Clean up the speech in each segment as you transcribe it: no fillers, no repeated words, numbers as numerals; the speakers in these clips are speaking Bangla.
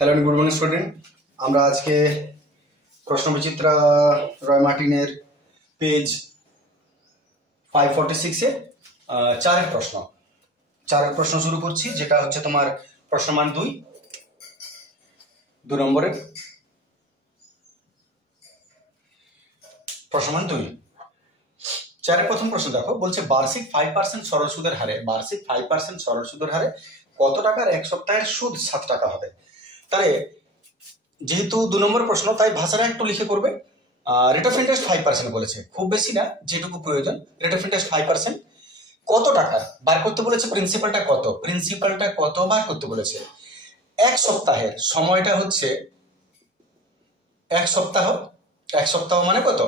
Hello good morning student. আমরা আজকে প্রশ্নবিচিত্রা রয় মার্টিনের পেজ 546-এ চারের প্রশ্ন শুরু করছি, যেটা হচ্ছে তোমার প্রশ্নমান 2 নম্বরের প্রশ্নমান 2। চারের প্রথম প্রশ্ন দেখো, বলছে বার্ষিক 5% সরল সুদের হারে কত টাকার এক সপ্তাহের সুদ 7 টাকা হবে। তাহলে যেহেতু 2 নম্বর প্রশ্ন, তাই ভাষাটা একটু লিখে করবে। রেট অফ ইন্টারেস্ট 5% বলেছে, খুব বেশি না, যেটুকু প্রয়োজন। রেট অফ ইন্টারেস্ট 5%, কত টাকা বার করতে বলেছে, প্রিন্সিপালটা কত বার করতে বলেছে। এক সপ্তাহের সময়টা হচ্ছে এক সপ্তাহ মানে কত?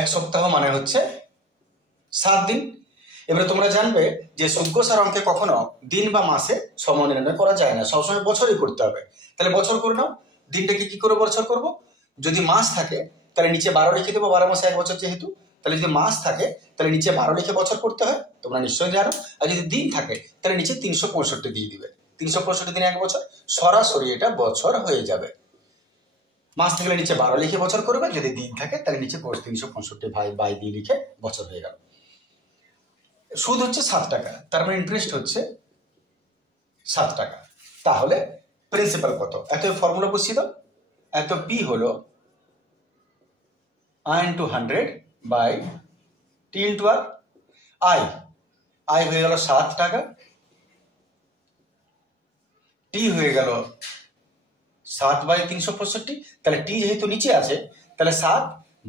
এক সপ্তাহ মানে হচ্ছে 7 দিন। এবারে তোমরা জানবে যে সূক্ষ্মসার অঙ্কে কখনো দিন বা মাসে সময় নির্ণয় করা যায় না, সবসময় বছরই করতে হবে। তাহলে বছর করে নাও। দিনটাকে কি করে বছর করব? যদি মাস থাকে তাহলে নিচে 12 লিখে দেবো, 12 মাসে 1 বছর যেহেতু। তাহলে যদি মাস থাকে তাহলে নিচে 12 লিখে বছর করতে হয়, তোমরা নিশ্চয়ই জানো। আর যদি দিন থাকে তাহলে নিচে 365 দিয়ে দিবে। 365 দিনে 1 বছর, সরাসরি এটা বছর হয়ে যাবে। মাস থাকলে নিচে 12 লিখে বছর করবে, যদি দিন থাকে তাহলে নিচে 365 বাই 2 লিখে বছর হয়ে গেল। সুদ হচ্ছে 7 টাকা, তার মানে ইন্টারেস্ট হচ্ছে 7 টাকা। তাহলে প্রিন্সিপাল কত? এত ফর্মুলা বসিয়ে দাও। এত পি হলো I into 100 by T into R I হয়ে গেল 7 টাকা, টি হয়ে গেল 7 বাই 365। তাহলে টি যেহেতু নিচে আছে তাহলে 7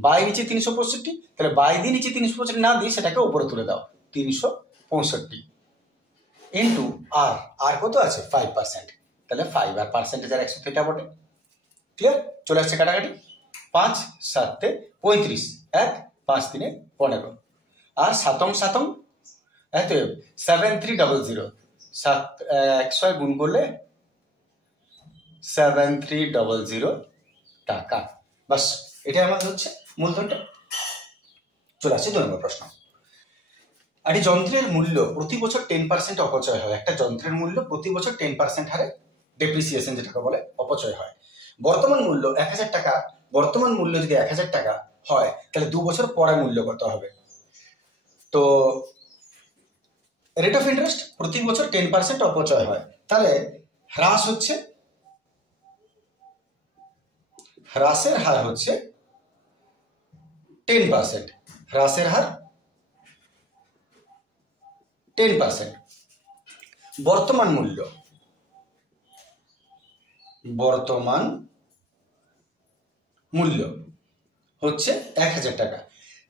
বাই নিচে 365, তাহলে বাই দিয়ে নিচে 365 না দিয়ে সেটাকে উপরে তুলে দাও, 365 ইন্টু আর কত আছে 5%। তাহলে 5 আর পার্সেন্টেজের 100 এটা বটে। ক্লিয়ার? চলে আসছে কাটাকাটি। 5 7 35, 1 5 3 15, আর সাতম এত 7300, 100 গুণ করলে 7300 টাকা। বাস, এটা আমাদের হচ্ছে মূলধনটা। চলে আসছে 2 নম্বর প্রশ্ন। একটি যন্ত্রের মূল্য প্রতি বছর 10% অপচয় হয়। একটা যন্ত্রের মূল্য প্রতি বছর 10% হারে ডেপ্রিসিয়েশন যেটাকে বলে অপচয় হয়। বর্তমান মূল্য 1000 টাকা। বর্তমান মূল্য যদি 1000 টাকা হয় তাহলে 2 বছর পরে মূল্য কত হবে? তো রেট অফ ইন্টারেস্ট প্রতি বছর 10% অপচয় হয়, তাহলে হ্রাসের হার হচ্ছে 10%। হ্রাসের হার 10%। বর্তমান মূল্য হচ্ছে 1000 টাকা।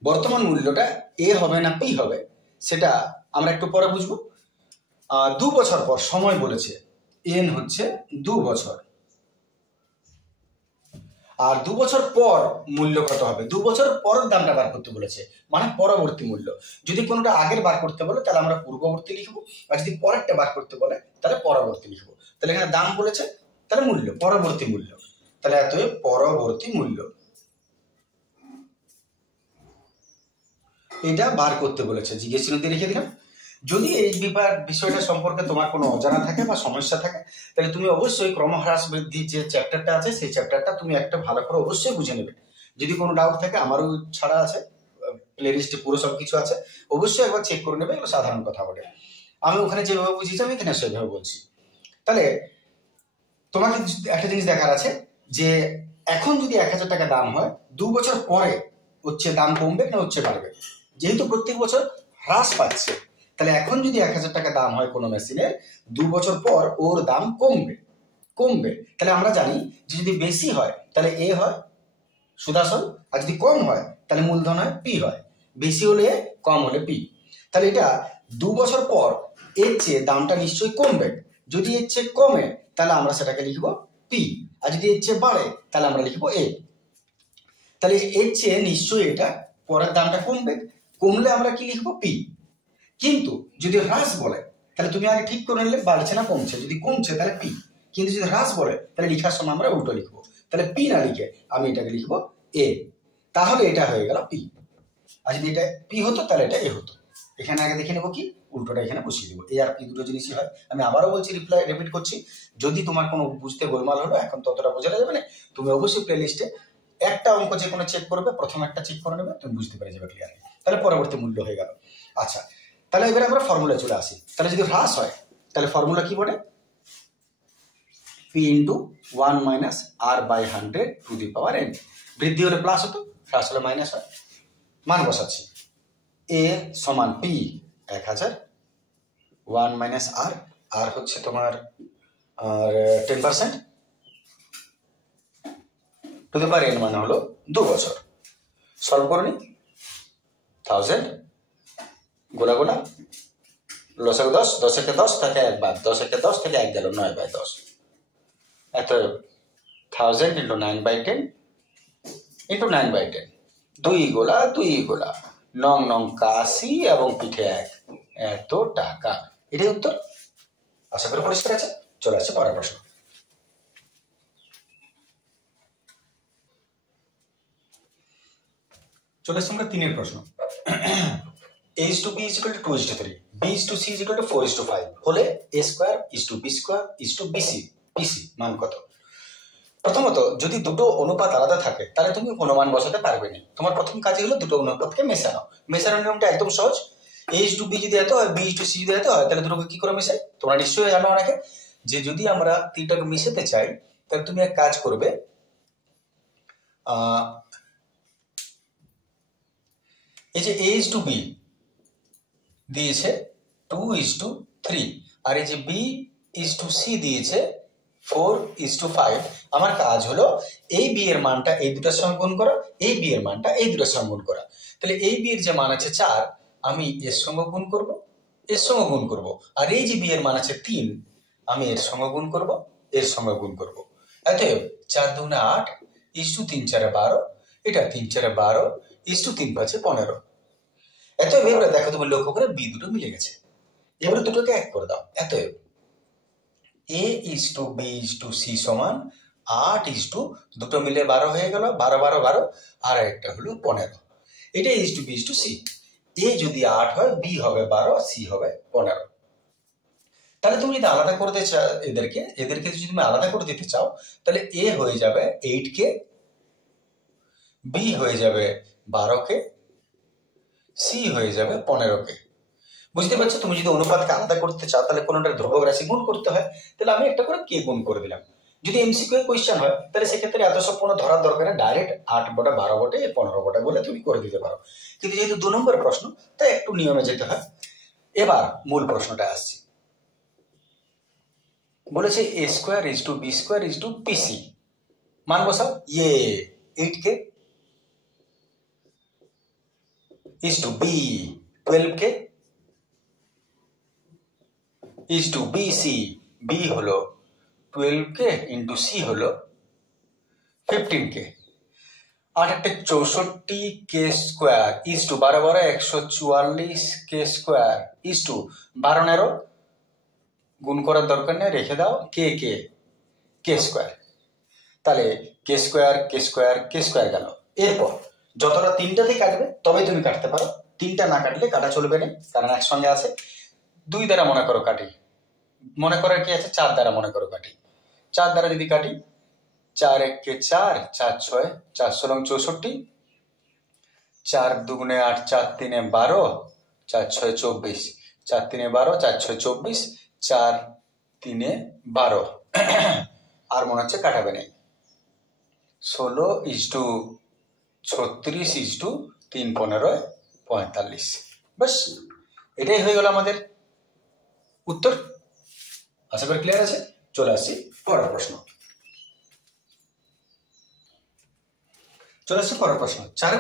বর্তমান মূল্যটা এ হবে না পি হবে সেটা আমরা একটু পরে বুঝবো। 2 বছর পর সময় বলেছে, এন হচ্ছে 2 বছর, আর 2 বছর পর মূল্য কত হবে? 2 বছর পরের দামটা বার করতে বলেছে, মানে পরবর্তী মূল্য। যদি কোনোটা আগের বার করতে বলে তাহলে আমরা পূর্ববর্তী লিখবো, আর যদি পরেরটা বার করতে বলে তাহলে পরবর্তী লিখবো। তাহলে এখানে দাম বলেছে, তাহলে মূল্য, পরবর্তী মূল্য। তাহলে এত পরবর্তী মূল্য এটা বার করতে বলেছে, জিজ্ঞেস চিহ্ন দিয়ে রেখে দিলাম। যদি এই বিষয়টা সম্পর্কে তোমার কোনো অজানা থাকে বা সমস্যা থাকে তাহলে তুমি অবশ্যই ক্রমহ্রাস বৃদ্ধির যে চ্যাপ্টারটা আছে সেই চ্যাপ্টারটা তুমি একটা ভালো করে অবশ্যই বুঝে নেবে। যদি কোনো ডাউট থাকে, আমারও ছাড়া আছে, প্লে লিস্টে পুরো সব কিছু আছে, অবশ্যই একবার চেক করে নেবে। এগুলো সাধারণ কথা বলে, আমি ওখানে যেভাবে বুঝিয়েছি আমি এখানে সেভাবে বলছি। তাহলে তোমাকে একটা জিনিস দেখার আছে যে এখন যদি 1000 টাকা দাম হয়, 2 বছর পরে হচ্ছে দাম কমবে না হচ্ছে বাড়বে? যেহেতু প্রত্যেক বছর হ্রাস পাচ্ছে, তাহলে এখন যদি 1000 টাকা দাম হয় কোনো মেশিনের, 2 বছর পর ওর দাম কমবে। তাহলে আমরা জানি যে যদি বেশি হয় তাহলে এ হয় সুদাসন, আর যদি কম হয় তাহলে মূলধন হয় পি হয়। বেশি হলে এ, কম হলে পি। তাহলে এটা 2 বছর পর এর চেয়ে দামটা নিশ্চয়ই কমবে। যদি এর চেয়ে কমে তাহলে আমরা সেটাকে লিখবো পি, আর যদি এর চেয়ে বাড়ে তাহলে আমরা লিখবো এ। তাহলে এর চেয়ে নিশ্চয়ই এটা পরের দামটা কমলে আমরা কি লিখবো? পি। কিন্তু যদি হ্রাস বলে তাহলে তুমি আগে ঠিক করে নিলে বাড়ছে না কমছে। যদি কমছে তাহলে পি, কিন্তু যদি হ্রাস বলে তাহলে লেখার সময় আমরা উল্টো লিখবো। তাহলে পি না লিখে আমি এটাকে লিখবো এ। তাহলে এটা হয়ে গেল পি। আর যদি এটা পি হতো তাহলে এটা এ হতো। এখানে আগে দেখে নেবো কি উল্টোটা এখানে বসিয়ে দেবো। এই আর কি দুটো জিনিসই হয়। আমি আবারও বলছি, রিপিট করছি, যদি তোমার কোনো বুঝতে গোলমাল হলো, এখন ততটা বোঝানো যাবে না, তুমি অবশ্যই প্লে লিস্টে একটা অঙ্ক যে কোনো চেক করবে, প্রথম একটা চেক করে নেবে, তুমি বুঝতে পেরে যাবে ক্লিয়ারলি, তাহলে পরবর্তী মূল্য হয়ে গেল। আচ্ছা, তাহলে এবারে আমরা ফর্মুলা চলে আসি। তাহলে যদি হ্রাস হয় তাহলে ফর্মুলা কি বলে? P into 1 minus R by 100 to the power N. বৃদ্ধি হলে প্লাস হতো, হ্রাস হলে মাইনাস হয়। মান বসাচ্ছি, এ সমান পি 1000, 1 মাইনাস আর, আর হচ্ছে তোমার 10%, টু দি পাওয়ার এন মানে হলো 2 বছর। সলভ করে নি, 1000 গোলা গোলা, লসাগু 10, 10 একে 10 থেকে 1 বাদ, 10 একে 10 থেকে 1 গেল, 9/10। এত 1000 ইন্টু 9/10 ইন্টু 9/10, 2 গোলা 2 গোলা, নং নং 81 এবং পিঠে 1, এত টাকা। এটাই উত্তর। আশা করি পরিষ্কার আছে। চলে আসছে পরের প্রশ্ন। চলে আসছে আমরা 3 প্রশ্ন। a/b = 2:3, b/c = 4:5 হলে a square b square bc, bc মান কত? প্রথমত, যদি দুটো অনুপাত আলাদা থাকে তাহলে তুমি অনুমান বসাতে পারবে না। তোমার প্রথম কাজই হলো দুটো অনুপাতকে মেশানো। মেশানোর নিয়মটা একদম সহজ। a/b যদি এত হয়, b/c যদি এত হয়, তাহলে দুটোকে কি করে মেশাই? তোমরা নিশ্চয়ই জানো অনেকে, যে যদি আমরা তিনটাকে মিশাতে চাই তাহলে তুমি এক কাজ করবে, এই যে a/b দিয়েছে 2:3, আর এই যে b/c দিয়েছে 4:5। আমার কাজ হলো এই বি এর মানটা এই দুটার সঙ্গে গুণ করা, এই বি এর মানটা এই দুটার সঙ্গে গুণ করা। তাহলে এই বি এর যে মান আছে 4, আমি এর সঙ্গে গুণ করব, এর সঙ্গে গুণ করব, আর এই যে বি এর মান আছে 3, আমি এর সঙ্গে গুণ করব, এর সঙ্গে গুণ করব। অতএব 4 2 8 3 4 12, এটা 3 4 12 3 5 15। অতএব এবারে দেখো, তুমি লক্ষ্য করে বি দুটো মিলে গেছে। এবারে দুটোকে এক করে দাও। অতএব a/b/c সমান 8 দুটো মিলে 12 হয়ে গেল, 12 12 12, আর একটা হলো 15। এটা a/b/c। a যদি 8 হয়, b হবে 12, c হবে 15। তাহলে তুমি যদি আলাদা করতে চাও এদেরকে যদি তুমি আলাদা করে দিতে চাও, তাহলে a হয়ে যাবে 8k, b হয়ে যাবে 12k, c হয়ে যাবে 15k। বুঝতে পারছো? তুমি যদি অনুপাতকে আলাদা করতে চাও তাহলে কোনটা ধ্রুবক রাশি গুণ করতে হয়। তাহলে আমি একটা করে কে গুণ করে দিলাম। যদি এমসিকিউ কোয়েশ্চেন হয় তাহলে সেক্ষেত্রে এত সব কোনো ধরার দরকার নেই, ডাইরেক্ট 8/12 15 বলে তুমি করে দিতে পারো। কিন্তু যেহেতু 2 নম্বরের প্রশ্ন, তাই একটু নিয়মে যেতে হয়। এবার মূল প্রশ্নটা আসছে, বলেছে a square b square bc মান বসাও। 8k b 12k bc, b হলো 12k ইন্টু c হলো 15k, 8×64k square 12 12 144k square 12 গুণ করার দরকার নেই, রেখে দাও কে স্কোয়ার। তাহলে কে স্কোয়ার গেল। এরপর যতটা 3টাতেই কাটবে তবেই তুমি কাটতে পারো, 3টা না কাটলে কাটা চলবে না, কারণ একসঙ্গে আছে। 2 দ্বারা মনে করো কাটি, মনে করার কি আছে, 4 দ্বারা মনে করো কাটি। 4 দ্বারা যদি কাটি, 4 1 4, 4 6 4 16 64, 4 2 8 4 3 12, 4 6 24, 4 3 12, 4 6 24, 4 3 12, আর মনে হচ্ছে কাটাবে নেই। 16:36:3 15 45। বাস, এটাই হয়ে গেল আমাদের উত্তর। আশা করি ক্লিয়ার আছে। চলে আসছি পরের প্রশ্ন। 4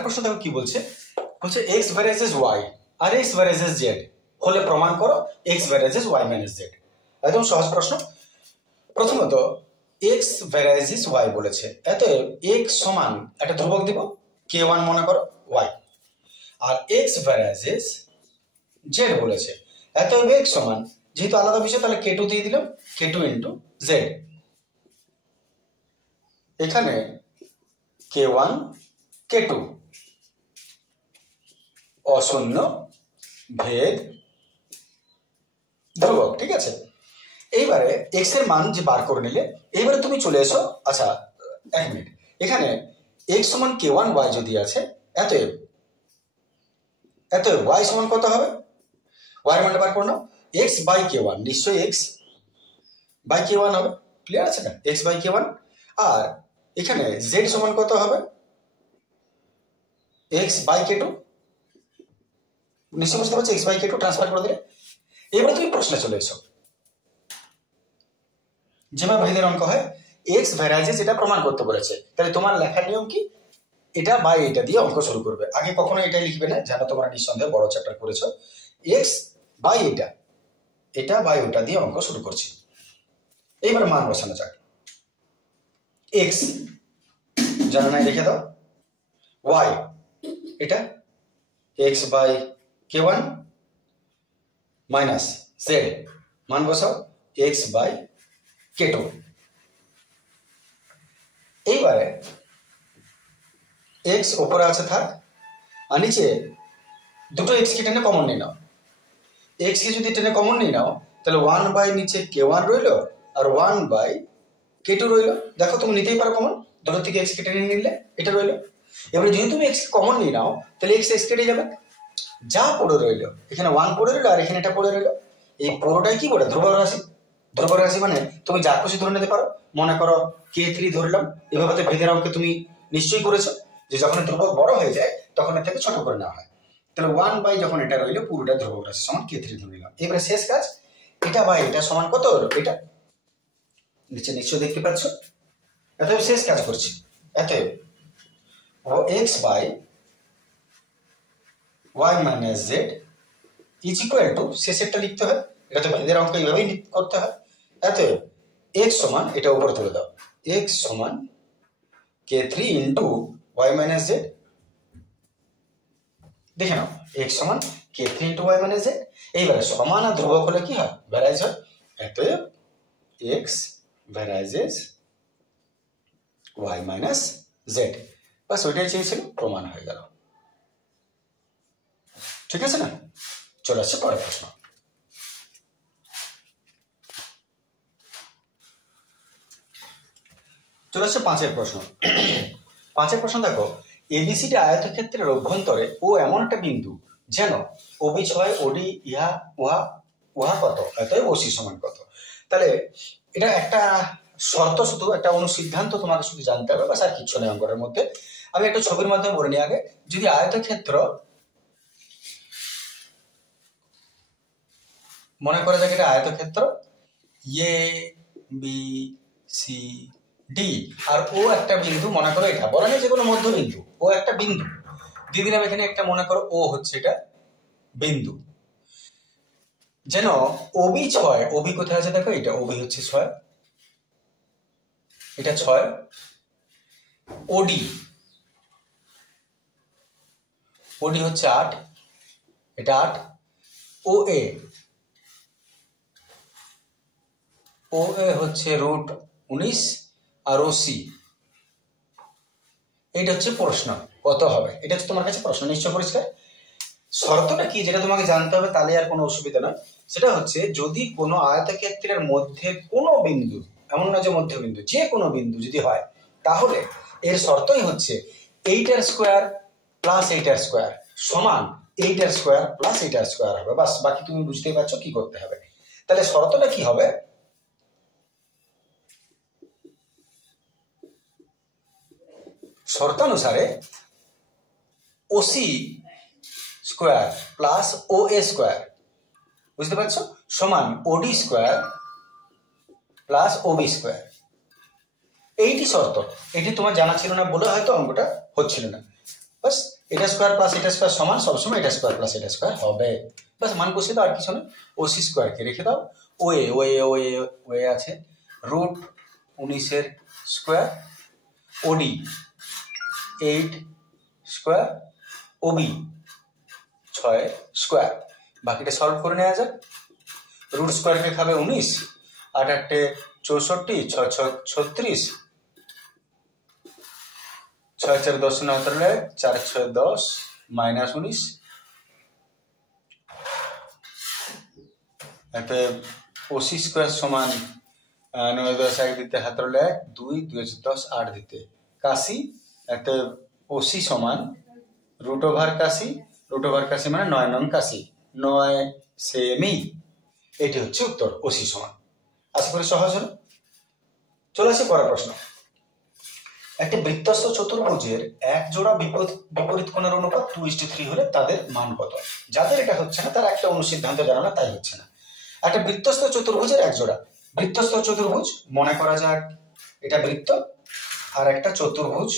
প্রশ্ন দেখো কি বলছে। বলছে x ভ্যারিয়েজেস y আর x ভ্যারিয়েজেস z হলে প্রমাণ করো x ভ্যারিয়েজেস y মাইনাস z। একদম সহজ প্রশ্ন। প্রথমত x ভ্যারিয়েজেস y বলেছে, অতএব x সমান একটা ধ্রুবক দিব, k1 মনে করো y, আর x ভ্যারিয়েজেস z বলেছে, অতএব x সমান, যেহেতু আলাদা বিষয় তাহলে k2 দিয়ে দিলাম, k2 ইন্টু z। এখানে k1 k2 অশূন্য ভেদ ধ্রুবক, ঠিক আছে। এইবারে এক্স এর মান যে বার করে নিলে, এইবারে তুমি চলে এসো। আচ্ছা 1 মিনিট, এখানে এক্স সমান k1 y যদি আছে, এতএব y সমান কত হবে? y এর মানটা বার করে নাও। x বাই k1, নিশ্চয়ই x বাই k1 হবে, ক্লিয়ার আছে না? x by k1। আর এখানে z সমান কত হবে? x বাই k2, নিশ্চয়ই বুঝতে পারছো, x বাই k2 ট্রান্সফার করে দিলে। এবার তুমি প্রশ্নে চলে এসো। যেভাবে ভেদের অঙ্ক হয়, এক্স ভ্যারাইজেস এটা প্রমাণ করতে বলেছে, তাহলে তোমার লেখার নিয়ম কি? এটা বাই এটা দিয়ে অঙ্ক শুরু করবে। আগে কখনো এটা লিখবে না, যেন তোমরা নিঃসন্দেহে বড় চ্যাপ্টার করেছো। এক্স বাই এটা বাই ওটা দিয়ে অঙ্ক শুরু করছি। এইবার মান বসানো যাক। এক্স জানা নাই, লিখে দাও। ওয়াই এটা x by k1 minus Z, মান বসাও এক্স বাই k2। এইবারে এক্স ওপরে আছে থাক, আর নিচে দুটো এক্স কে টেনে কমন নিয়ে নাও। এক্স কে যদি টেনে কমন নিয়ে নাও, তাহলে 1 বাই নিচে k1 রইল, আর 1 বাই k2 রইল। দেখো তুমি নিতেই পারো কমন, দুটো থেকে এক্স কে টেনে নিলে এটা রইল। এবারে যদি তুমি এক্স কমন নিয়ে নাও, তাহলে এক্স এক্স কেটে যাবে, যা পড়ে রইল এখানে 1 পড়ে রইল, আর এখানে এটা পড়ে রইল। এই পুরোটাই কি বলে? ধ্রুবক রাশি। ধ্রুবক রাশি মানে তুমি যা খুশি ধরে নিতে পারো। মনে করো k3 ধরলাম, এভাবে তো ভেদের অঙ্কে তুমি নিশ্চয়ই করেছো, যে যখন ধ্রুবক বড় হয়ে যায় তখন এর থেকে ছোট করে নেওয়া হয়। তাহলে 1 বাই যখন এটা রইল, পুরোটা ধ্রুবক রাশি সমান k3 ধরে নিলাম। এবারে শেষ কাজ, এটা বাই এটা সমান কত হলো? এটা নিচে নিশ্চয় দেখতে পাচ্ছ। অতএব শেষ কাজ করছি, অতএব x by y minus Z is equal to, শেষেরটা লিখতে হয়, এটা তো ভেদের অঙ্ক এইভাবেই করতে হয়। অতএব x সমান, এটা উপরে তুলে দাও, x সমান k3 into y minus Z. দেখে নাও, x সমান k3 into y minus Z. এইবারে সমান আর ধ্রুবক হলে কি হয়? ভ্যারাইজ হয়। অতএব x varies y minus Z. বাস ওইটাই চেয়েছিল, প্রমাণ হয়ে গেল। ঠিক আছে না? চলে আসছে পরের প্রশ্ন। চলে আসছে 5 প্রশ্ন। 5 প্রশ্ন দেখো, এবিসিডি আয়তক্ষেত্রের অভ্যন্তরে ও এমন একটা বিন্দু যেন ওবি 6 ওডি ইহা উহা উহা কত, অতএব ওসি সমান কত। তাহলে এটা একটা শর্ত, শুধু একটা অনুসিদ্ধান্ত তোমাকে শুধু জানতে হবে, বাস আর কিছু নেই অঙ্কের মধ্যে। আমি একটা ছবির মাধ্যমে বলে নিই আগে। যদি আয়তক্ষেত্র মনে করে যাক, এটা আয়তক্ষেত্র এ বি সি ডি, আর ও একটা বিন্দু, মনে করো এটা বলা নেই যে কোনো মধ্যবিন্দু, ও একটা বিন্দু দিয়ে দিলাম এখানে একটা, মনে করো ও হচ্ছে এটা বিন্দু। যেন ওবি 6, ওবি কোথায় আছে দেখো, এটা ওবি হচ্ছে 6, এটা 6, ওডি ওডি হচ্ছে 8, এটা 8, ও এ হচ্ছে √19, আর ও সি, এইটা হচ্ছে প্রশ্ন কত হবে। এটা হচ্ছে তোমার কাছে প্রশ্ন, নিশ্চয় পরিষ্কার। শর্তটা কি যেটা তোমাকে জানতে হবে, তাহলে আর কোনো অসুবিধা নয়। সেটা হচ্ছে, যদি কোনো আয়তক্ষেত্রের মধ্যে কোনো বিন্দু, এমন না যে মধ্যবিন্দু, যে কোনো বিন্দু যদি হয়, তাহলে এর শর্তই হচ্ছে 8 স্কোয়ার প্লাস 8 স্কোয়ার সমান 8 স্কোয়ার প্লাস 8 স্কোয়ার হবে। বাস, বাকি তুমি বুঝতেই পারছো কি করতে হবে। তাহলে শর্তটা কি হবে? শর্তানুসারে OC square plus O A square, বুঝতে পারছো, সমান OD square plus OB square. এইটি শর্ত, এটি তোমার জানা ছিল না বলে হয়তো অঙ্কটা হচ্ছিল না। বাস, এটা স্কোয়ার প্লাস এটা স্কোয়ার সমান সবসময় এটা স্কোয়ার প্লাস এটা স্কোয়ার হবে। বাস, মান বসিয়ে দাও, আর কিছু না। ওসি স্কোয়ারকে রেখে দাও, ও এ আছে √19 স্কোয়ার, ওডি 8 স্কোয়ার, ওবি 6 স্কোয়ার। বাকিটা সলভ করে নেওয়া যাক। রুট স্কোয়ারকে খাবে 19, 8 8 64, 6 6 36, 6 4 10 9 4 6 10 -19, এতে ওসি স্কোয়ার সমান 9 10 1 দিতে হাত রলে 1 2 2 10 8 দিতে কাশি, এতে ওসি সমান রুট ওভার কাশি মানে 9 নং কাশি 9 সেমি। এটি হচ্ছে উত্তর, ওসি সমান। আশা করি সহজ হলো। চলে আসি পরের প্রশ্ন। একটি বৃত্তস্থ চতুর্ভুজের এক জোড়া বিপরীত কোণের অনুপাত 2:3 হলে তাদের মান কত? যাদের এটা হচ্ছে না তারা একটা অনুসিদ্ধান্ত জানা না, তাই হচ্ছে না। একটা বৃত্তস্থ চতুর্ভুজের এক জোড়া, বৃত্তস্থ চতুর্ভুজ মনে করা যাক এটা বৃত্ত আর একটা চতুর্ভুজ,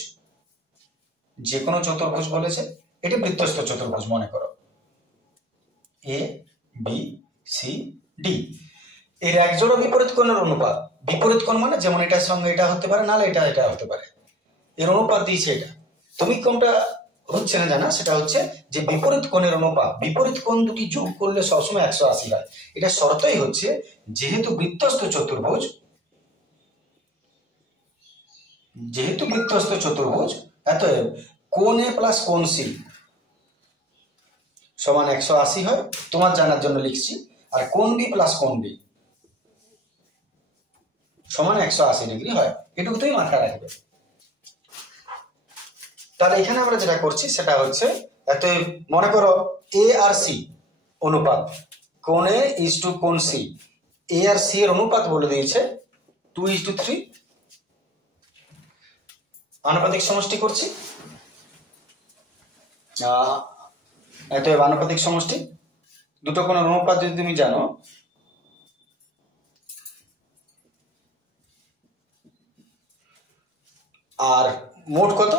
যে কোনো চতুর্ভুজ বলেছে, এটি বৃত্তস্থ চতুর্ভুজ মনে করো এ বি সি ডি। এর এক জোড়া বিপরীত কোণের অনুপাত, বিপরীত কোণ মানে যেমন এটার সঙ্গে এটা হতে পারে, নাহলে এটা এটা হতে পারে, এর অনুপাত দিয়েছে এটা। তুমি কোনটা হচ্ছে না জানা, সেটা হচ্ছে যে বিপরীত কোণের অনুপাত, বিপরীত কোণ দুটি যোগ করলে সবসময় 180 হয়। এটা শর্তই হচ্ছে যেহেতু বৃত্তস্থ চতুর্ভুজ অতএব কোণ এ প্লাস কোণ সি সমান 180 হয়, তোমার জানার জন্য লিখছি। আর কোণ বি প্লাস কোণ বি সমান 180 ডিগ্রি হয়, এটুকু তুমি মাথায় রাখবে। তাহলে এখানে আমরা যেটা করছি সেটা হচ্ছে, এত মনে করো এ আর সি অনুপাত, কোণ এ ইজ টু কোণ সি, এ আর সি এর অনুপাত বলে দিয়েছে 2:3। আনুপাতিক সমষ্টি করছি, আনুপাতিক সমষ্টি দুটো কোণের অনুপাত যদি তুমি জানো, আর মোট কত,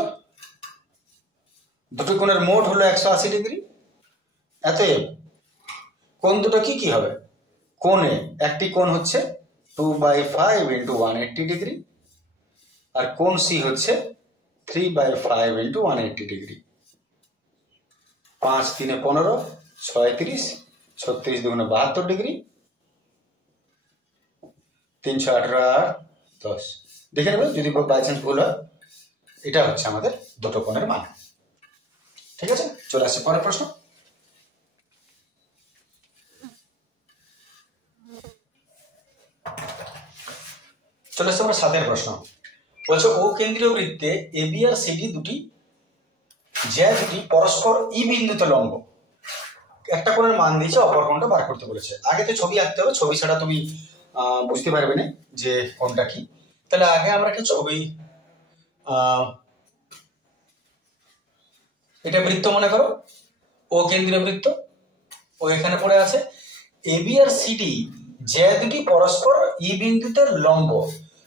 দুটো কোণের মোট হলো 180 ডিগ্রি। অতএব কোণ দুটো কি কি হবে, কোণে একটি কোণ হচ্ছে 2/5 × 180 ডিগ্রি, আর কোণ সি হচ্ছে 3/5 × 180 ডিগ্রি। 5 3 15 36, 36 2 72 ডিগ্রি, 318 10। দেখে নেবে যদি বাই চান্স ভুল হয়। এটা হচ্ছে আমাদের দুটো কোণের মান। ঠিক আছে, চলে আসছে পরের প্রশ্ন। চলে আসছে আমরা 7 প্রশ্ন। বলছে ও কেন্দ্রীয় বৃত্তে এবি আর সিডি দুটি পরস্পর ই বিন্দুতে লম্ব, একটা কোণের মান দিয়েছে, অপর কোণটা বার করতে বলেছে। আগে তো ছবি আঁকতে হবে, ছবি ছাড়া তুমি বুঝতে পারবে না যে কোনটা কি। তাহলে আগে আমরা একটা ছবি, এটা বৃত্ত মনে করো, ও কেন্দ্রীয় বৃত্ত, ও এখানে পড়ে আছে। এবি আর সিডি যে দুটি পরস্পর ই বিন্দুতে লম্ব,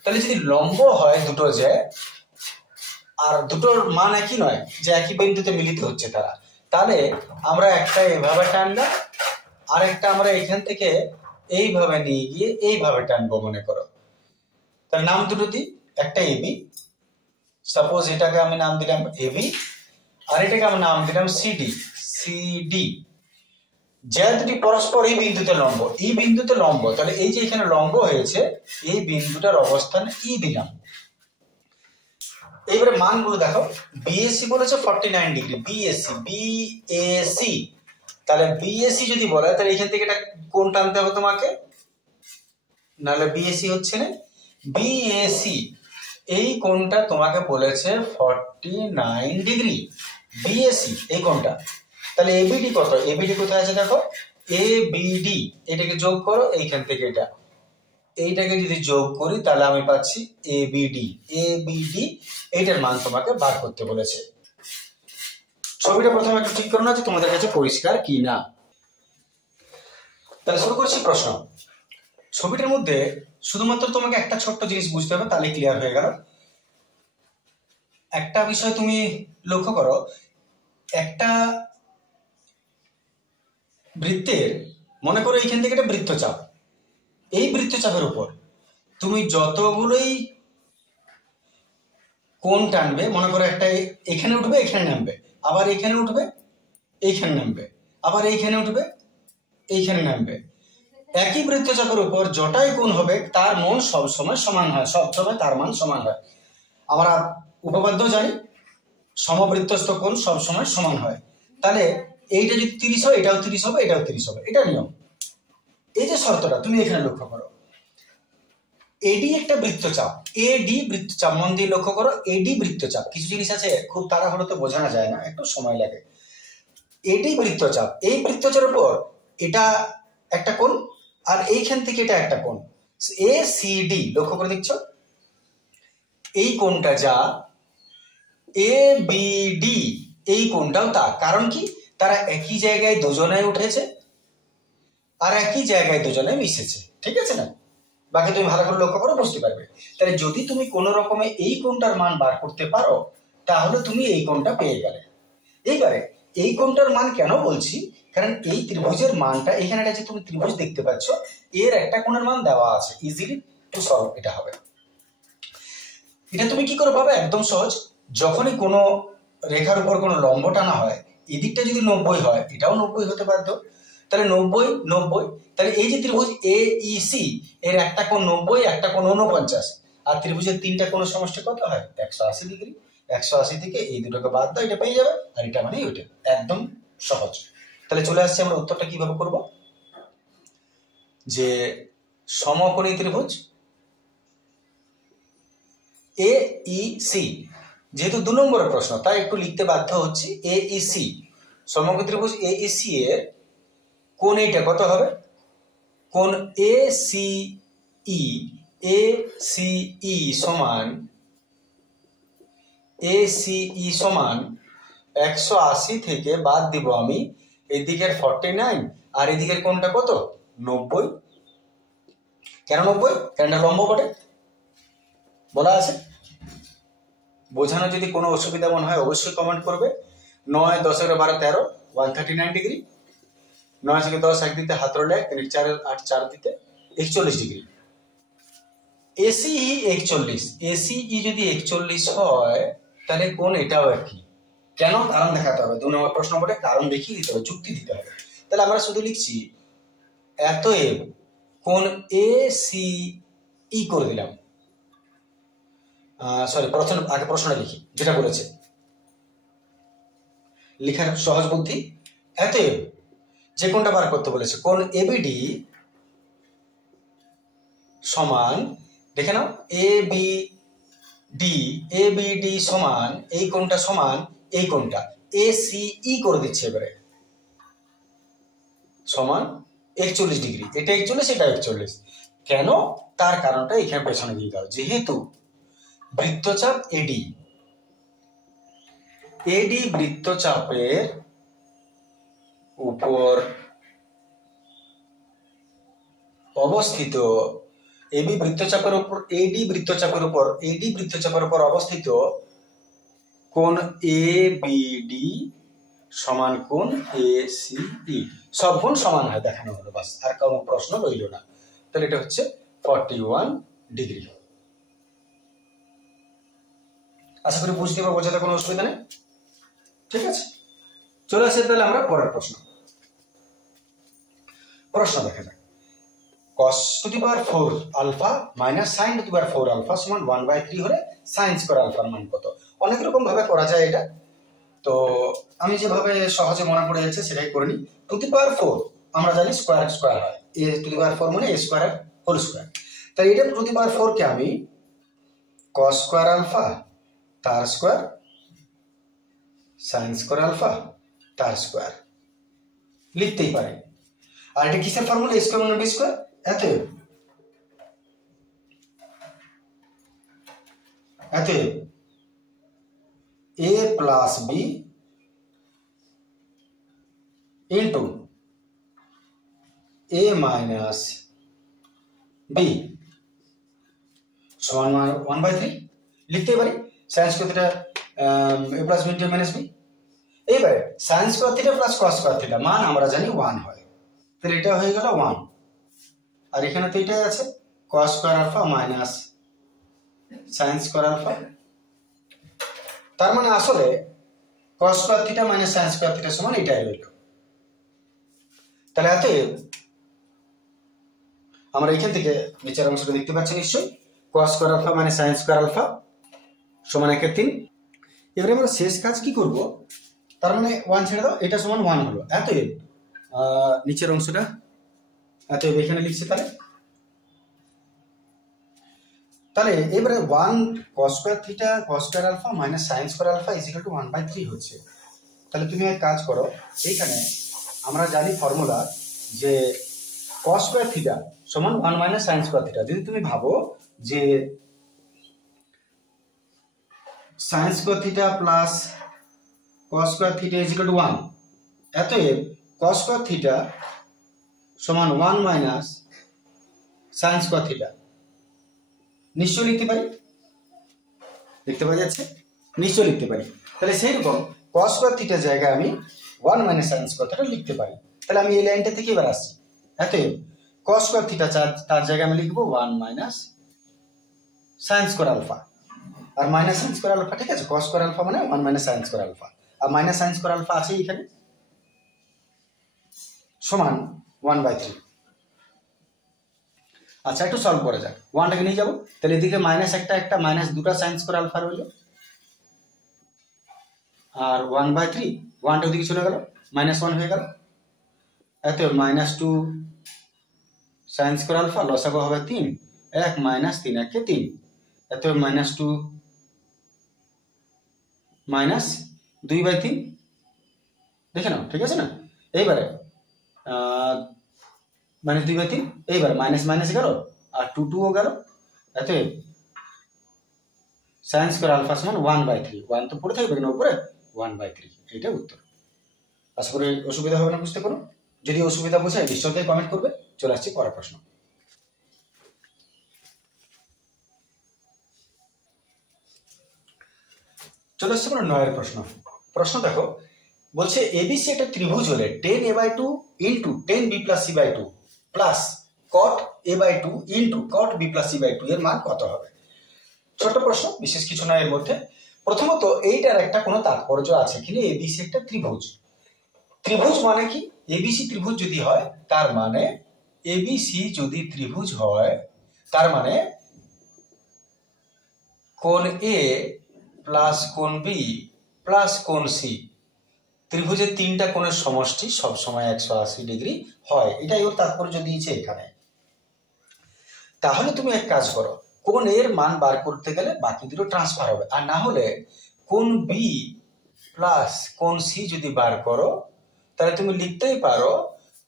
তাহলে যদি লম্ব হয় দুটো যে, আর দুটোর মান একই নয়, যে একই বিন্দুতে মিলিত হচ্ছে তারা, তাহলে আমরা একটা এভাবে টানলাম, আর একটা আমরা এখান থেকে এইভাবে নিয়ে গিয়ে এইভাবে টানবো মনে করো। তার নাম দুটো দিই, একটা এবি, সাপোজ এটাকে আমি নাম দিলাম এবি, আর এটাকে আমি নাম দিলাম সিডি। যে দুটি পরস্পর এই বিন্দুতে লম্ব, তাহলে এই যে এখানে লম্ব হয়েছে, এই বিন্দুটার অবস্থান ই দিলাম। এইবারে মানগুলো দেখো, বিএসি বলেছে 49 ডিগ্রি, বিএসি, তাহলে বিএসি যদি বলে তাহলে এখান থেকে এটা কোণ টানতে হবে তোমাকে, নাহলে বিএসি হচ্ছে না। বিএসি এই কোণটা তোমাকে বলেছে 49 ডিগ্রি, বিএসি এই কোণটা। তাহলে এবিডি কত, এবিডি কোথায় আছে দেখো, এবিডি, এটাকে যোগ করো এইখান থেকে, এইটাকে যদি যোগ করি তাহলে আমি পাচ্ছি এবিডি, এইটার মান তোমাকে বার করতে বলেছে। ছবিটা প্রথমে একটু ঠিক করো না যে তোমাদের কাছে পরিষ্কার কি না। তাহলে শুরু করছি প্রশ্ন। ছবিটার মধ্যে শুধুমাত্র তোমাকে একটা ছোট্ট জিনিস বুঝতে হবে, তাহলে ক্লিয়ার হয়ে গেল। একটা বিষয় তুমি লক্ষ্য করো, একটা বৃত্তের, মনে করো এইখান থেকে একটা বৃত্তচাপ, এই বৃত্তচাপের উপর তুমি যতগুলোই কোণ টানবে, মনে করো একটা এখানে উঠবে এখানে নামবে, আবার এখানে উঠবে এইখানে নামবে, আবার এইখানে উঠবে এইখানে নামবে, একই বৃত্তচাপের উপর যটাই কোণ হবে তার মান সবসময় সমান হয়, সবসময় তার মান সমান হয়। আমরা উপপাদ্য জানি, সমবৃত্তস্থ কোণ সবসময় সমান হয়। তাহলে এইটা যদি 30 হয়, এটাও 30 হবে, এটাও 30 হবে, এটা নিয়ম। এই যে শর্তটা তুমি এখানে লক্ষ্য করো, এডি একটা বৃত্তচাপ, এডি বৃত্তচাপ, মন দিয়ে লক্ষ্য করো, এডি বৃত্তচাপ। কিছু জিনিস আছে খুব তাড়াহুড়োতে বোঝানো যায় না, একটু সময় লাগে। এডি বৃত্তচাপ, এই বৃত্তচাপের উপর এটা একটা কোণ, আর এইখান থেকে এটা একটা কোণ, এ সি ডি। লক্ষ্য করে দেখছো এই কোণটা যা, এ বি ডি এই কোণটাও তা। কারণ কি, তারা একই জায়গায় দুজনায় উঠেছে আর একই জায়গায় দুজনায় মিশেছে, ঠিক আছে না? বাকি তুমি ভালো করে লক্ষ্য করো, বুঝতে পারবে। তাহলে যদি তুমি কোনো রকমে এই কোণটার মান বার করতে পারো, তাহলে তুমি এই কোণটা পেয়ে গেলে। এইবারে এই কোণটার মান কেন বলছি, কারণ এই ত্রিভুজের মানটা এখানে একটা যে তুমি ত্রিভুজ দেখতে পাচ্ছ, এর একটা কোণের মান দেওয়া আছে, ইজিলি টু সলভ এটা হবে। এটা তুমি কি করে পাবে, একদম সহজ। যখনই কোনো রেখার উপর কোনো লম্ব টানা হয়, এদিকটা যদি 90 হয়, এটাও 90 হতে বাধ্য। তাহলে 90 90, তাহলে এই যে ত্রিভুজ এ ই সি, এর একটা কোণ 90, একটা কোণ 49, আর ত্রিভুজের তিনটা কোণের সমষ্টি কত হয়, 180 ডিগ্রি। 180 থেকে এই দুটোকে বাদ দাও, এটা পেয়ে যাবে, আর এটা মানে ওইটা, একদম সহজ। তাহলে চলে আসছে আমরা উত্তরটা কিভাবে করব, যে সমকোণী ত্রিভুজ এ ই সি, যেহেতু 2 নম্বরের প্রশ্ন তাই একটু লিখতে বাধ্য হচ্ছি, এ ই সি, সমকোণী ত্রিভুজ এ ই সি এর কোণ এইটা কত হবে, কোণ A C E, A C E সমান, এ সি ই সমান 180 থেকে বাদ দিব আমি এদিকের 49, আর এদিকের কোণটা কত, 90। কেন 90? কেন লম্ব বটে, বলা আছে। বোঝানো যদি কোনো অসুবিধা মনে হয় অবশ্যই কমেন্ট করবে। 9 10 12 13, 139 ডিগ্রি। 9 থেকে 10 এক দিতে হাত রলে, 3 4 8 4 দিতে 41 ডিগ্রি। এসিই 41, এসিই যদি 41 হয়, তাহলে কোণ এটাও একই। কেন, কারণ দেখাতে হবে। 2 নম্বর প্রশ্ন বটে, কারণ দেখিয়ে দিতে হবে, যুক্তি দিতে হবে। তাহলে আমরা শুধু লিখছি অতএব কোণ এ সি ই করে দিলাম। সরি, প্রথম আগে প্রশ্নটা লিখি, যেটা বলেছে লেখার সহজ বুদ্ধি। অতএব যে কোণটা বার করতে বলেছে, কোণ এবিডি সমান, দেখে নাও, এবিডি সমান, এই কোণটা সমান এই কোণটা, এসিই করে দিচ্ছে এবারে, সমান 41 ডিগ্রি। এটা 41, এটা 41। কেন, তার কারণটা এখানে পেছনে দিয়ে দাও। যেহেতু বৃত্তচাপ এডি, এডি বৃত্তচাপের উপর অবস্থিত, এবি বৃত্তচাপের উপর, এডি বৃত্তচাপের উপর, এডি বৃত্তচাপের উপর অবস্থিত কোণ এবিডি সমান কোণ এসিই। সব কোণ সমান হয় দেখানো হলো, বাস, আর কোনো প্রশ্ন রইল না। তাহলে এটা হচ্ছে 41 ডিগ্রি। আশা করি বুঝতে বা বোঝাতে কোনো অসুবিধা নেই, ঠিক আছে। চলে আসে তাহলে আমরা পরের প্রশ্ন দেখা যাক। cos to the power 4 alpha minus sin to the power 4 alpha সমান 1/3 হলে sin স্কয়ার আলফার মান কত? অনেক রকম ভাবে করা যায় এটা, তো আমি যেভাবে সহজে মনে পড়ে যাচ্ছে সেটাই করে নিই। টু দি পাওয়ার 4 আমরা জানি স্কয়ার স্কয়ার হয়, a টু দি পাওয়ার 4 মানে a স্কয়ার হোল স্কয়ার। তাই এটা টু দি পাওয়ার 4 কে আমি cos স্কয়ার আলফা তার স্কয়ার sin স্কয়ার আলফা তার স্কয়ার লিখতেই পারি। আর এটা কিসের ফর্মুলা, a স্কয়ার মানে b স্কয়ার। অতএব a plus b into a minus b সমান 1/3 লিখতে পারি। sin square theta a plus b into a minus b। এবারে sin square theta plus cos square theta মান আমরা জানি 1 হয়, তাহলে এটা হয়ে গেল 1। আর এখানে তো এটাই আছে, cos square alpha minus sin square alpha. তার মানে আসলে cos square theta minus sin square theta সমান এটাই হইল। তাহলে অতএব আমরা এখান থেকে নিচের অংশটা দেখতে পাচ্ছি নিশ্চয়ই, cos square alpha minus sin square alpha সমান 1/3। এবারে আমরা শেষ কাজ কি করব, তার মানে 1 ছেড়ে দাও, এটা সমান 1 হলো। অতএব নিচের অংশটা অতএব এখানে লিখছি তাহলে এবারে 1 cos square theta cos square alpha minus sin square alpha is equal to 1/3 হচ্ছে। তাহলে তুমি এক কাজ করো, এইখানে আমরা জানি ফর্মুলা যে cos স্কয়ার থিটা সমান 1 মাইনাস sin স্কয়ার থিটা। যদি তুমি ভাবো যে sin square theta plus cos square theta is equal two 1, অতএব cos স্কয়ার থিটা সমান 1 মাইনাস sin স্কয়ার থিটা নিশ্চয় লিখতে পারি, লিখতে পারা যাচ্ছে, নিশ্চয় লিখতে পারি। তাহলে সেই রকম cos স্কয়ার থিটার জায়গায় আমি 1 মাইনাস sin স্কয়ার থিটা লিখতে পারি। তাহলে আমি এই লাইনটা থেকে এবার আসছি, অতএব cos স্কয়ার থিটা তার জায়গায় আমি লিখবো 1 মাইনাস sin স্কয়ার আলফা, আর মাইনাস sin স্কয়ার আলফা, ঠিক আছে, cos স্কয়ার আলফা মানে 1 মাইনাস sin স্কয়ার আলফা, আর মাইনাস sin স্কয়ার আলফা আছে এখানে, সমান 1/3। আচ্ছা একটু সলভ করা যাক, 1টাকে নিয়ে যাবো, তাহলে এদিকে মাইনাস একটা মাইনাস দুটা sin স্কয়ার আলফা রইল, আর 1/3, 1টা ওদিকে চলে গেল, -1 হয়ে গেল, অতএব -2 sin স্কয়ার আলফা, লসাগু হবে 3, 1 মাইনাস 3 একে 3, অতএব -2 মাইনাস 2/3, দেখে নাও, ঠিক আছে না। এইবারে -2/3, এইবারে মাইনাস মাইনাস গেল আর 2 গেল, অতএব sin স্কয়ার আলফা সমান 1/3, 1 তো পড়ে থাকবে না উপরে, 1/3, এটা উত্তর। আশা করি অসুবিধা হবে না বুঝতে পারো। যদি অসুবিধা বোঝায় নিশ্চয়ই কমেন্ট করবে। চলে আসছি পরের প্রশ্ন। চলে আসছে 9 প্রশ্ন। প্রশ্ন দেখো, বলছে এবিসি একটা ত্রিভুজ হলে tan a/2 into tan b+c/2 plus cot a/2 into cot b+c/2 এর মান কত হবে? ছোট প্রশ্ন, বিশেষ কিছু না এর মধ্যে। প্রথমত এইটার একটা কোনো তাৎপর্য আছে কিনা, এবিসি একটা ত্রিভুজ। ত্রিভুজ মানে কি? এবিসি ত্রিভুজ যদি হয় তার মানে, এবিসি যদি ত্রিভুজ হয় তার মানে কোণ এ প্লাস কোণ বি প্লাস কোণ সি, ত্রিভুজের তিনটা কোণের সমষ্টি সবসময় 180 ডিগ্রি হয়, এটাই ওর তাৎপর্য দিয়েছে এখানে। তাহলে তুমি এক কাজ করো, কোণ এর মান বার করতে গেলে বাকি দুটো ট্রান্সফার হবে, আর না হলে কোণ বি প্লাস কোণ সি যদি বার করো তাহলে তুমি লিখতেই পারো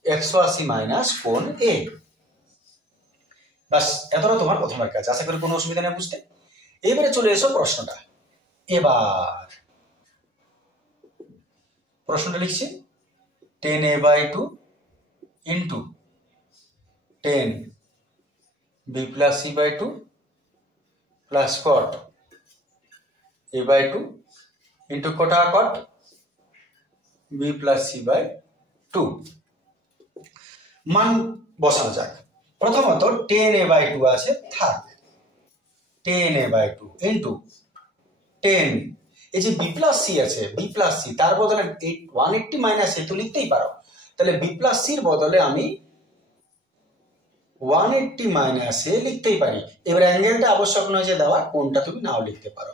180 মাইনাস কোণ এ। বাস এতটা তোমার প্রথমের কাজ, আশা করি কোনো অসুবিধা নেই বুঝতে। এবারে চলে এসো প্রশ্নটা। এবার প্রশ্নটা লিখছি, tan a/2 into tan b+c/2 plus cot a/2 into কোটা cot b+c/2 মান বসানো যাক। প্রথমত tan a/2 আছে, থাক, tan a/2 ইন্টু tan, এই যে b+c আছে, b+c তার বদলে 180 মাইনাস এ তো লিখতেই পারো, তাহলে b+c এর বদলে আমি 180 মাইনাস এ লিখতেই পারি। এবার অ্যাঙ্গেলটা আবশ্যক নয় যে দেওয়া, কোনটা তুমি নাও লিখতে পারো,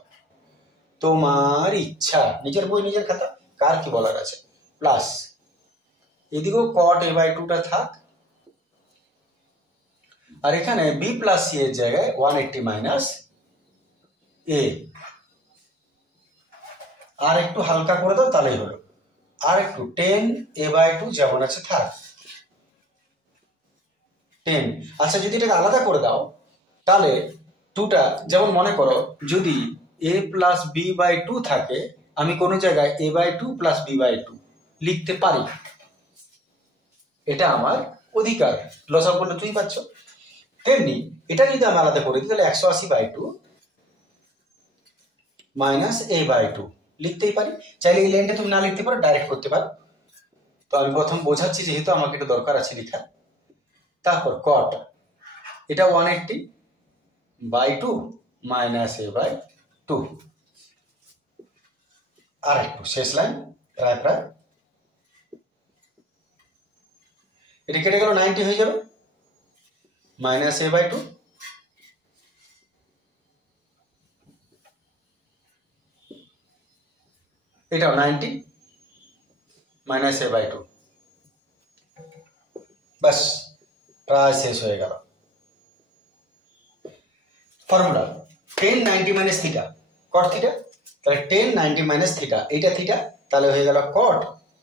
তোমার ইচ্ছা, নিজের বই নিজের খাতা, কার কি বলার আছে। প্লাস এদিকেও cot a/2 টা থাক, আর এখানে b+c এর জায়গায় 180 মাইনাস এ, আর একটু হালকা করে দাও তাহলেই হলো, আর একটু tan a/2 যেমন আছে থাক, 10। আচ্ছা যদি এটাকে আলাদা করে দাও তাহলে 2টা, যেমন মনে করো যদি a প্লাস b/2 থাকে, আমি কোনো জায়গায় a/2 প্লাস b/2 লিখতে পারি, এটা আমার অধিকার, লসাগু করলে তুই পাচ্ছ। তেমনি এটা যদি আমি আলাদা করে দিই তাহলে 180/2 মাইনাস a/2 লিখতেই পারি। চাইলে এই লাইনটা তুমি না লিখতে পারো, ডাইরেক্ট করতে পারো, তো আমি প্রথম বোঝাচ্ছি যেহেতু আমার এটা দরকার আছে লেখা। তারপর cot, এটা 180/2 মাইনাস a/2, আর একটু শেষ লাইন, প্রায় প্রায় এটা কেটে গেল, 90 হয়ে যাবে, মাইনাস a/2 এটাও 90 মাইনাস a/2, বাস প্রায় শেষ হয়ে গেল। Formula ten 90 minus theta cot theta, তাহলে টেন 90 মাইনাস থিটা, এইটা থিটা, তাহলে হয়ে গেল কট,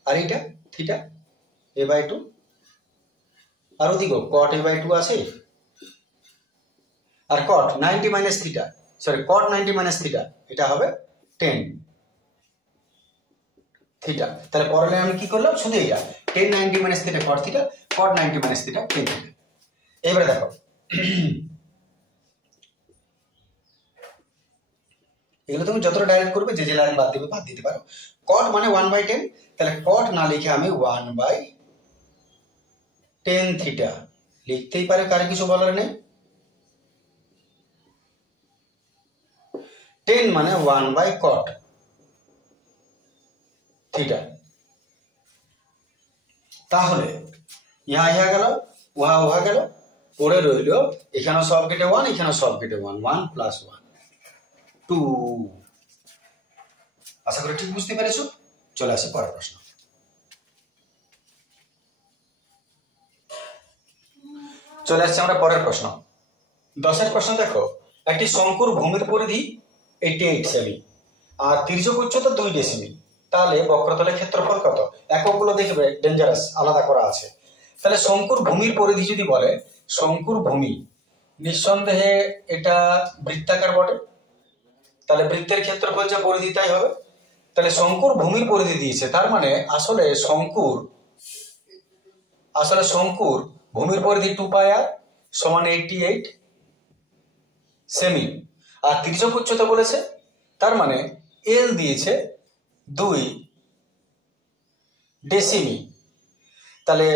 আর এইটা থিটা a/2, আর ওদিকে কট a/2 আছে, আর কট 90 মাইনাস থিটা, সরি কট 90 মাইনাস থিটা, এটা হবে টেন থিটা। তাহলে পরে আমি কি করলাম, শুধু এইটা tan 90 minus theta cot theta, cot 90 minus theta tan theta. এবারে দেখো এগুলো তুমি যতটা ডাইরেক্ট করবে, যে লাইন বাদ দিবে বাদ দিতে পারো। কট মানে 1/10, তাহলে কট না লিখে আমি 1/10 থিটা লিখতেই পারে, কারো কিছু বলার নেই। 10 মানে 1/cot থিটা। তাহলে ইহা গেল, উহা গেল, পড়ে রইল এখানে সব কেটে 1, এখানে সব কেটে 1, 1 + 1 2। আশা করি ঠিক বুঝতে পেরেছো। চলে আসে পরের প্রশ্ন। চলে আসছে আমরা পরের প্রশ্ন। 10-এর প্রশ্ন দেখো, একটি শঙ্কুর ভূমির পরিধি 88 সেমি আর তির্যক উচ্চতা 2 ডেসিমিল, তাহলে বক্রতলের ক্ষেত্রফল কত? এককগুলো দেখবে ডেঞ্জারাস, আলাদা করা আছে। তাহলে শঙ্কুর ভূমির পরিধি যদি বলে, শঙ্কুর ভূমি নিঃসন্দেহে এটা বৃত্তাকার বটে, তাহলে বৃত্তের ক্ষেত্রফল যা পরিধি তাই হবে। তাহলে শঙ্কুর ভূমির পরিধি দিয়েছে, তার মানে আসলে শঙ্কুর ভূমির পরিধি 2πr সমান 88 সেমি, আর তির্যক উচ্চতা বলেছে, তার মানে এল দিয়েছে 2 ডেসিমি। তাহলে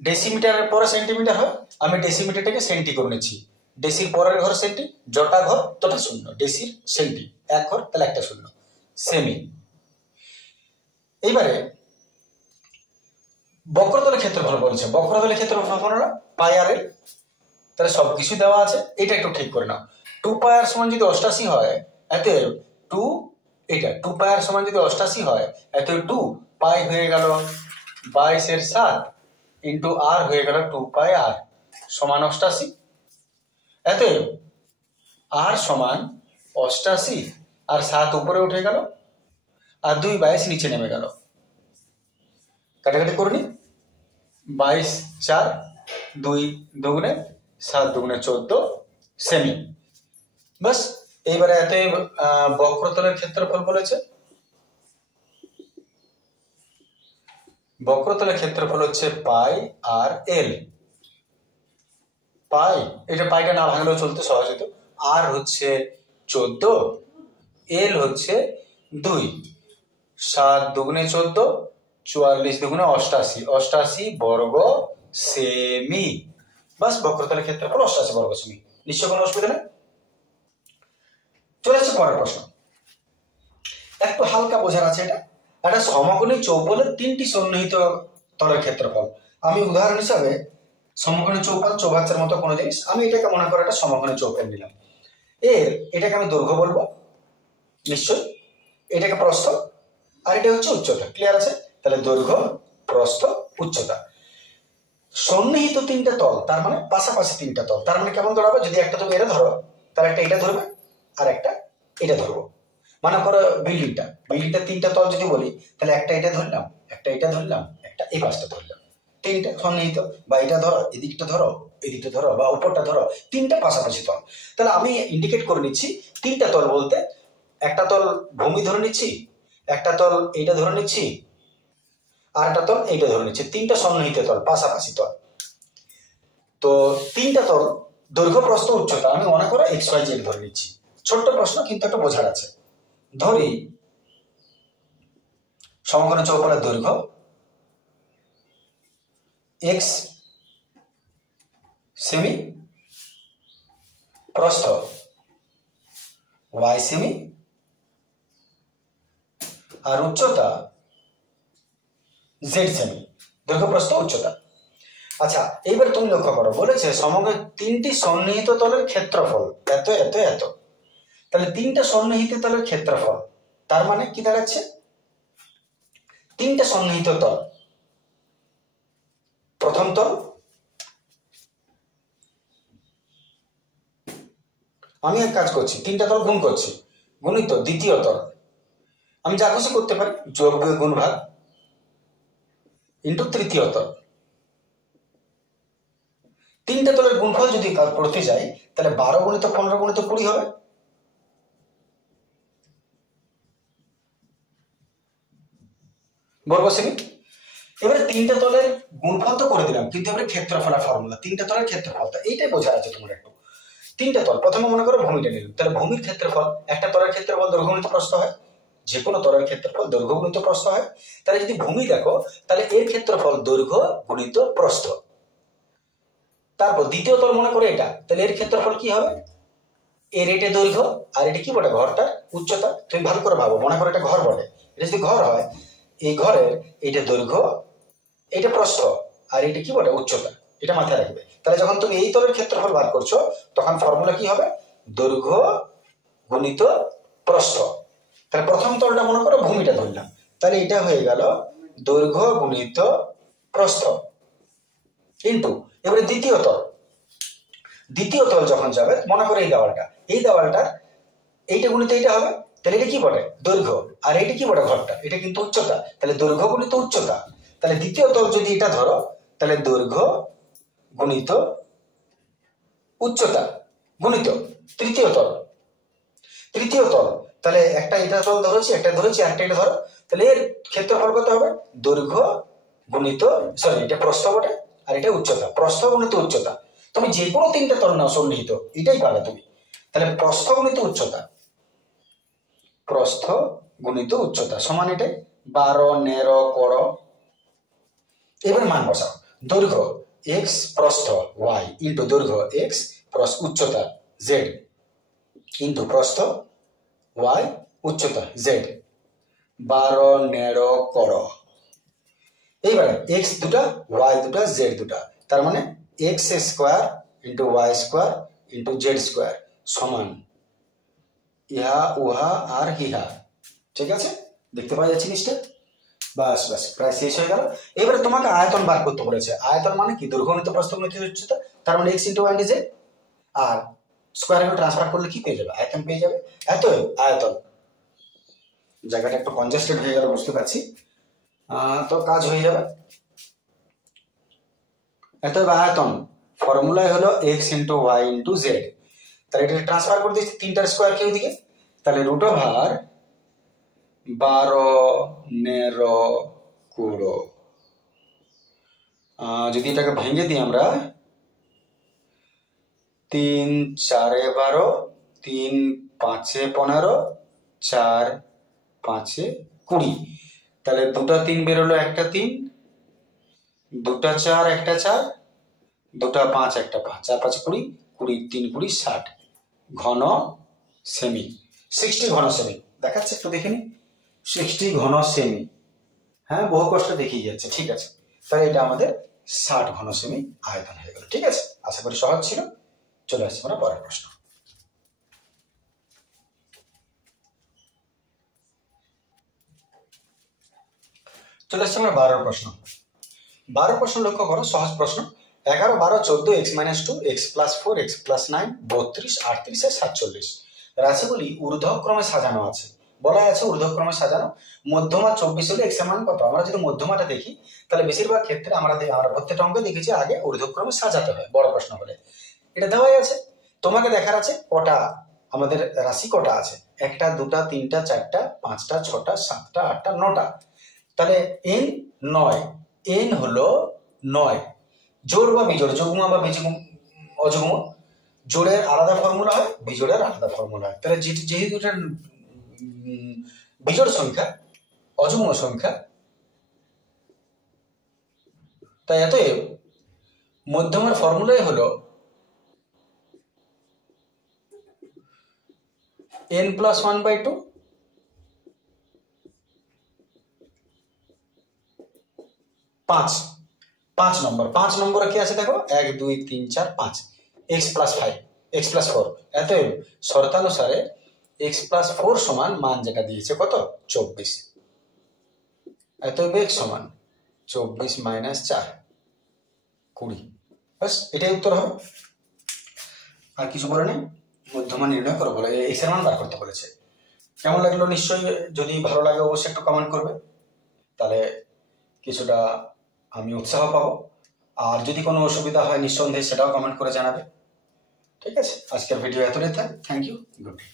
ডেসিমিটারের পরে সেন্টিমিটার হয়, আমি ডেসিমিটারটাকে সেন্টি করে নিচ্ছি। ডেসির পরের ঘর সেন্টি, যটা ঘর তটা শূন্য, ডেসির সেন্টি, এক ঘর তাহলে একটা শূন্য, সেমি। এইবারে বক্রতলের ক্ষেত্রফল বলছে, বক্রতলের ক্ষেত্রফল ফর্মুলা πr। তাহলে সবকিছু দেওয়া আছে, এটা একটু ঠিক করে নাও। 2πr সমান যদি 88 হয়, এতে 2, এটা 2πr সমান যদি 88 হয়, এতে 2 পাই হয়ে গেল 22/7 ইন্টু আর হয়ে গেল 2πr সমান 88, এতে আর সমান 88 আর 7 উপরে উঠে গেল, আর 2/22 নিচে নেমে গেল। কাটাকাটি করে নি, 22 4 2 দুগুণে 7 দুগুণে 14 সেমি। বাস, এইবারে এতে বক্রতলের ক্ষেত্রফল বলেছে, বক্রতলের ক্ষেত্রফল হচ্ছে পাই আর এল। পাই, এটা পাইটা না ভাঙলেও চলতে সহজ হতো। আর হচ্ছে 14, এল হচ্ছে 2, 7 দুগুণে 14, 44 দুগুণে 88, 88 বর্গ সেমি। বাস, বক্রতলের ক্ষেত্রফল 88 বর্গ সেমি। নিশ্চয় কোনো অসুবিধা নেই। চলে আসছে পরের প্রশ্ন, একটু হালকা বোঝার আছে। এটা একটা সমকোণী চৌপলের 3টি সন্নিহিত তলের ক্ষেত্রফল। আমি উদাহরণ হিসাবে সমকোণী চৌপল, চৌবাচ্চার মতো কোনো জিনিস, আমি এটাকে মনে করে একটা সমকোণী চৌপল নিলাম। এটাকে আমি দৈর্ঘ্য বলবো নিশ্চয়, এটাকে প্রস্থ, আর এটা হচ্ছে উচ্চতা। ক্লিয়ার আছে? তাহলে দৈর্ঘ্য, প্রস্থ, উচ্চতা। সন্নিহিত 3টে তল, তার মানে পাশাপাশি 3টে তল। তার মানে কেমন ধরাবে? যদি একটা তুমি এটা ধরো, তাহলে একটা এটা ধরবে আর একটা এটা ধরবো। মনে করো বিল্ডিংটা 3টে তল যদি বলি, তাহলে একটা এটা ধরলাম, একটা এটা ধরলাম, একটা এই পাশটা ধরলাম। 3টে সন্নিহিত, বা এটা ধরো, এদিকটা ধরো, এদিকটা ধরো, বা উপরটা ধরো, 3টে পাশাপাশি তল। তাহলে আমি ইন্ডিকেট করে নিচ্ছি 3টে তল বলতে, একটা তল ভূমি ধরে নিচ্ছি, একটা তল এইটা ধরে নিচ্ছি, আর একটা তল এইটা ধরে নিচ্ছি। 3টে সন্নিহিত তল, পাশাপাশি তল। তো 3টে তল দৈর্ঘ্য, প্রস্থ, উচ্চতা আমি মনে করো XYZ ধরে নিচ্ছি। ছোট্ট প্রশ্ন, কিন্তু একটা বোঝার আছে। ধরি সমকোণী চৌপলের দৈর্ঘ্য x সেমি, প্রস্থ y সেমি, আর উচ্চতা z সেমি। দৈর্ঘ্য, প্রস্থ, উচ্চতা। আচ্ছা, এইবার তুমি লক্ষ্য করো, বলেছে সমগ্র 3টি সন্নিহিত তলের ক্ষেত্রফল এত এত এত। তাহলে 3টে সন্নিহিত তলের ক্ষেত্রফল, তার মানে কি দাঁড়াচ্ছে? 3টে সন্নিহিত তল, প্রথম তল, আমি এক কাজ করছি, তিনটা তল গুণ করছি, গুণিত দ্বিতীয় তল, আমি যা খুশি করতে পারি, যোগ গুণ ভাগ ইন্টু তৃতীয় তল। তিনটা তলের গুণফল যদি করতে যাই তাহলে 12 গুণিত 15 গুণিত 20 হবে। বর্গসেমি। এবারে তিনটা তলের গুণফল তো করে দিলাম, কিন্তু এবারে ক্ষেত্রফলের ফর্মুলা, তিনটা তলের ক্ষেত্রফল, তো এইটাই বোঝা আছে তোমার একটু। তিনটা তল, প্রথমে মনে করো ভূমিটা নিলাম, তাহলে ভূমির ক্ষেত্রফল, একটা তলের ক্ষেত্রফল দৈর্ঘ্য গুণিত প্রস্থ হয়, যে কোনো তলের ক্ষেত্রফল দৈর্ঘ্য গুণিত প্রস্থ হয়। তাহলে যদি ভূমি দেখো তাহলে এর ক্ষেত্রফল দৈর্ঘ্য গুণিত প্রস্থ। তারপর দ্বিতীয় তল মনে করো এটা, তাহলে এর ক্ষেত্রফল কি হবে, এর এটা দৈর্ঘ্য, আর এটা কি বটে, ঘরটার উচ্চতা। তুমি ভালো করে ভাবো, মনে করো এটা ঘর বটে, এটা যদি ঘর হয়, এই ঘরের এটা দৈর্ঘ্য, এটা প্রস্থ, আর এটা কি বটে, উচ্চতা। এটা মাথায় রাখবে। তাহলে যখন তুমি এই তলের ক্ষেত্রফল বার করছো তখন ফর্মুলা কি হবে, দৈর্ঘ্য গুণিত প্রস্থ। তাহলে প্রথম তলটা মনে করো ভূমিটা ধরলাম, তাহলে এটা হয়ে গেল দৈর্ঘ্য গুণিত প্রস্থ ইন্টু, এবারে দ্বিতীয় তল, দ্বিতীয় তল যখন যাবে মনে করো এই দেওয়ালটা, এই দেওয়ালটার এইটা গুণিত এইটা হবে, তাহলে এটা কি বটে, দৈর্ঘ্য, আর এটা কি বটে, ঘরটা, এটা কিন্তু উচ্চতা, তাহলে দৈর্ঘ্য গুণিত উচ্চতা। তাহলে দ্বিতীয় তল যদি এটা ধরো তাহলে দৈর্ঘ্য গুণিত উচ্চতা গুণিত তৃতীয় তল, তৃতীয় তল, তাহলে একটা এটা তল ধরেছি, একটা ধরেছি, একটা এটা ধরো, তাহলে এর ক্ষেত্রফল কত হবে, দৈর্ঘ্য গুণিত, সরি এটা প্রস্থ বটে, আর এটা উচ্চতা, প্রস্থ গুণিত উচ্চতা। তুমি যে কোনো তিনটা তল নাও সন্নিহিত, এটাই পাবে তুমি। তাহলে প্রস্থ গুণিত উচ্চতা, প্রস্থ গুণিত উচ্চতা সমান এটাই 12 নেরো করো। এবার মান বসাও, দৈর্ঘ্য এক্স প্রস্থ ওয়াই ইন্টু দৈর্ঘ্য এক্স উচ্চতা জেড ইন্টু প্রস্থ ওয়াই উচ্চতা জেড, 12 নেরো করো। এইবারে এক্স দুটা, ওয়াই দুটা, জেড দুটা, তার মানে X square into Y square into Z square সমান ইহা উহা আর হিহা। ঠিক আছে, দেখতে পাওয়া যাচ্ছে জিনিসটা? বাস বাস, প্রায় শেষ হয়ে গেল। এবারে তোমাকে আয়তন বার করতে বলেছে। আয়তন মানে কি, দৈর্ঘ্য গুণিত প্রস্থ গুণিত উচ্চতা, তার মানে X into Y into Z, আর স্কোয়ার রুট ট্রান্সফার করলে কি পেয়ে যাবে, আয়তন পেয়ে যাবে। এত আয়তন, জায়গাটা একটু কনজেস্টেড হয়ে গেল বুঝতে পারছি, তো কাজ হয়ে যাবে। এত আয়তন ফর্মুলায় হলো X into Y into Z, তাহলে এটা ট্রান্সফার করে দিচ্ছি, তিনটার স্কোয়ার কি ওইদিকে, তাহলে রুট ওভার 12 নেরো কুড়ো। যদি এটাকে ভেঙে দিই আমরা, 3 4 12, 3 5 15, 4 5 20, তাহলে দুটা 3 বেরোলো, একটা 3, দুটা 4 একটা 4, দুটা 5 একটা 5, 4 5 20, 20 3 20 60 ঘন সেমি, 60 ঘন সেমি দেখাচ্ছে, একটু দেখে নি, 60 ঘন সেমি। হ্যাঁ, বহু কষ্ট দেখিয়ে যাচ্ছে, ঠিক আছে। তাহলে এটা আমাদের 60 ঘন সেমি আয়তন হয়ে গেল। ঠিক আছে, আশা করি সহজ ছিল। চলে আসছি আমরা পরের প্রশ্ন। চলে আসছি আমরা 12 প্রশ্ন। 12 প্রশ্ন লক্ষ্য করো, সহজ প্রশ্ন। 11 12 14 x - 2 x + 4 x + 9 32 38 আর 47 রাশিগুলি ঊর্ধ্বক্রমে সাজানো আছে। বলা আছে ঊর্ধ্বক্রমে সাজানো, মধ্যমা 24 হলে x এর মান কত। আমরা যদি মধ্যমাটা দেখি তাহলে বেশিরভাগ ক্ষেত্রে আমরা প্রত্যেকটা অঙ্কে দেখেছি আগে ঊর্ধ্বক্রমে সাজাতে হয় বড় প্রশ্ন হলে। এটা দেওয়াই আছে, তোমাকে দেখার আছে কটা আমাদের রাশি কটা আছে, 1টা 2টা 3টা 4টা 5টা 6টা 7টা 8টা 9টা। তাহলে n 9, n হলো 9। জোড় বা বিজোড়, যুগ্ম বা অযুগ্ম, জোড়ের আলাদা ফর্মুলা হয়, বিজোড়ের আলাদা ফর্মুলা হয়। তাহলে যেহেতু এটা বিজোড় সংখ্যা, অযুগ্ম সংখ্যা, তাই এতএব মধ্যমের ফর্মুলাই হলো n + 1/2 5 5 নম্বর। 5 নম্বরে কি আছে দেখো, 1 2 3 4 5, x + 5 x + 4। এতএব শর্তানুসারে x + 4 সমান মান যেটা দিয়েছে কত, 24। এতএব x সমান 24 - 4 20। বাস, এটাই উত্তর হবে, আর কিছু বলে নেই। মধ্যমান নির্ণয় করো বলে এক্স এর মান বার করতে বলেছে। কেমন লাগলো নিশ্চয়ই, যদি ভালো লাগে অবশ্যই একটু কমেন্ট করবে, তাহলে কিছুটা আমি উৎসাহ পাবো। আর যদি কোনো অসুবিধা হয় নিঃসন্দেহে সেটাও কমেন্ট করে জানাবে। ঠিক আছে, আজকের ভিডিও এতটাই থাক। Thank you, good day.